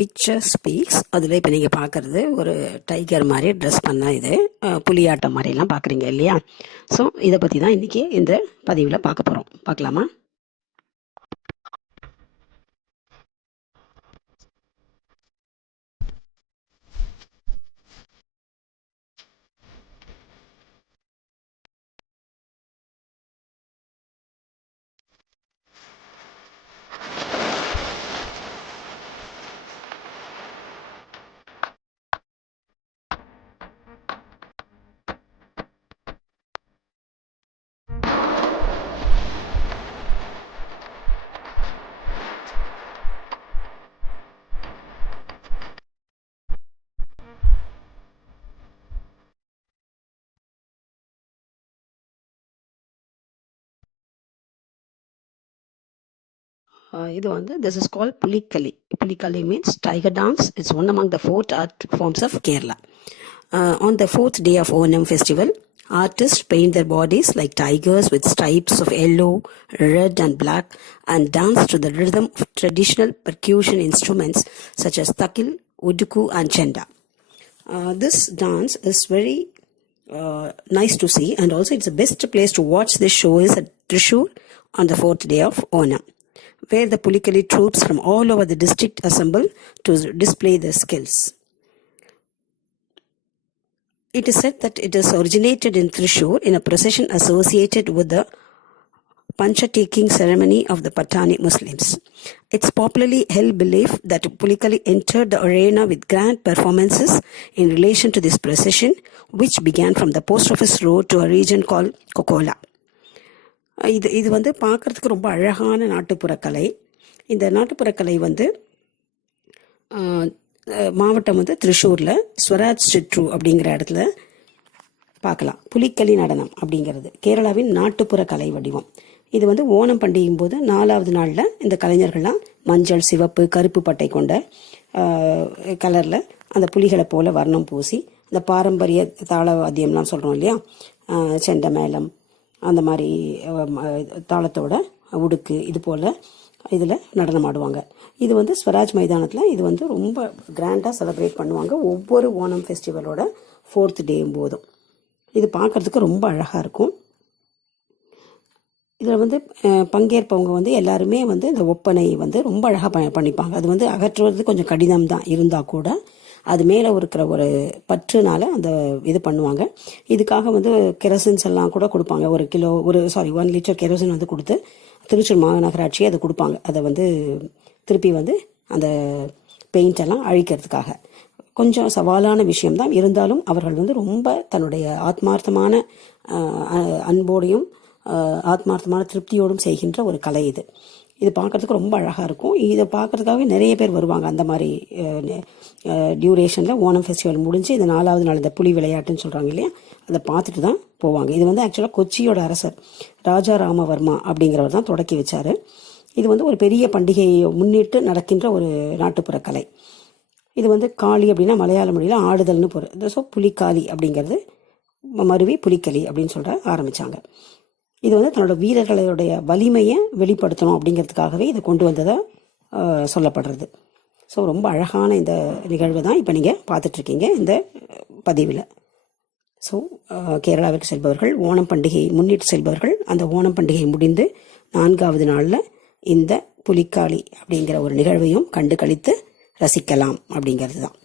Picture speaks. அதில் இப்போ நீங்கள் பார்க்குறது ஒரு டைகர் மாதிரி ட்ரெஸ் பண்ண இது புலியாட்டம் மாதிரிலாம் பார்க்குறீங்க இல்லையா? ஸோ இதை பற்றி தான் இன்றைக்கி இந்த பதிவில் பார்க்க போகிறோம். பார்க்கலாமா? இது வந்து this is called Pulikali. Pulikali means tiger dance. It's one among the 4 art forms of Kerala. On the 4th day of Onam festival, artists paint their bodies like tigers with stripes of yellow, red and black and dance to the rhythm of traditional percussion instruments such as takil, uduku and chenda. This dance is very nice to see, and also it's the best place to watch this show is at Thrissur on the 4th day of Onam, where the Pulikali troops from all over the district assemble to display their skills. It is said that it is originated in Thrissur in a procession associated with the Pancha-taking ceremony of the Patani Muslims. It's popularly held belief that Pulikali entered the arena with grand performances in relation to this procession, which began from the post office road to a region called Kokola. இது வந்து பார்க்குறதுக்கு ரொம்ப அழகான நாட்டுப்புற கலை. இந்த நாட்டுப்புற கலை வந்து மாவட்டம் வந்து த்ரிஷூரில் ஸ்வராஜ் சிட்ரு அப்படிங்கிற இடத்துல பார்க்கலாம். புலிக்களி நடனம் அப்படிங்கிறது கேரளாவின் நாட்டுப்புற கலை வடிவம். இது வந்து ஓணம் பண்டிகையும் போது 4வது நாளில் இந்த கலைஞர்கள்லாம் மஞ்சள், சிவப்பு, கருப்பு பட்டை கொண்ட கலரில் அந்த புலிகளை போல வர்ணம் பூசி அந்த பாரம்பரிய தாளவாத்தியம்லாம் சொல்கிறோம் இல்லையா, செண்ட மேளம் அந்த மாதிரி தாளத்தோட உடுக்கு இது போல் இதில் நடனம் ஆடுவாங்க. இது வந்து ஸ்வராஜ் மைதானத்தில் இது வந்து ரொம்ப கிராண்டாக செலிப்ரேட் பண்ணுவாங்க ஒவ்வொரு ஓணம் ஃபெஸ்டிவலோட 4th டேயும் போதும். இது பார்க்குறதுக்கு ரொம்ப அழகாக இருக்கும். இதில் வந்து பங்கேற்பவங்க வந்து எல்லாருமே வந்து இந்த ஒப்பனை வந்து ரொம்ப அழகாக பண்ணிப்பாங்க. அது வந்து அகற்றுவது கொஞ்சம் கடினம் தான் இருந்தால் கூட அது மேலே இருக்கிற ஒரு பற்றுனால அந்த இது பண்ணுவாங்க. இதுக்காக வந்து கெரோசின்ஸ் எல்லாம் கூட கொடுப்பாங்க. 1 லிட்டர் கெரோசின் வந்து கொடுத்து திருச்சூர் மாநகராட்சி அதை கொடுப்பாங்க. அதை வந்து திருப்பி வந்து அந்த பெயிண்ட் எல்லாம் அழிக்கிறதுக்காக. கொஞ்சம் சவாலான விஷயம்தான், இருந்தாலும் அவர்கள் வந்து ரொம்ப தன்னுடைய ஆத்மார்த்தமான அன்போடையும் ஆத்மார்த்தமான திருப்தியோடும் செய்கின்ற ஒரு கலை இது. இது பார்க்குறதுக்கு ரொம்ப அழகாக இருக்கும். இதை பார்க்குறதுக்காகவே நிறைய பேர் வருவாங்க. அந்த மாதிரி டியூரேஷனில் ஓணம் ஃபெஸ்டிவல் முடிஞ்சு இந்த 4வது நாள் இந்த புலி விளையாட்டுன்னு சொல்கிறாங்க இல்லையா, அதை பார்த்துட்டு தான் போவாங்க. இது வந்து ஆக்சுவலாக கொச்சியோட அரசர் ராஜா ராமவர்மா அப்படிங்கிறவர் தான் தொடக்கி வச்சார். இது வந்து ஒரு பெரிய பண்டிகையை முன்னிட்டு நடக்கின்ற ஒரு நாட்டுப்புற கலை. இது வந்து காளி அப்படின்னா மலையாள மொழியில் ஆடுதல்னு பொருள். ஸோ புலிக்காளி அப்படிங்கிறது மருவி புலிக்களி அப்படின்னு சொல்ல ஆரம்பித்தாங்க. இது வந்து தன்னோட வீரர்களுடைய வலிமையை வெளிப்படுத்தணும் அப்படிங்கிறதுக்காகவே இதை கொண்டு வந்ததாக சொல்லப்படுறது. ஸோ ரொம்ப அழகான இந்த நிகழ்வு தான் இப்போ நீங்கள் பார்த்துட்ருக்கீங்க இந்த பதிவில். ஸோ கேரளாவிற்கு செல்பவர்கள், ஓணம் பண்டிகையை முன்னிட்டு செல்பவர்கள் அந்த ஓணம் பண்டிகை முடிந்து 4வது நாளில் இந்த புலிக்காளி அப்படிங்கிற ஒரு நிகழ்வையும் கண்டு கழித்து ரசிக்கலாம் அப்படிங்கிறது தான்.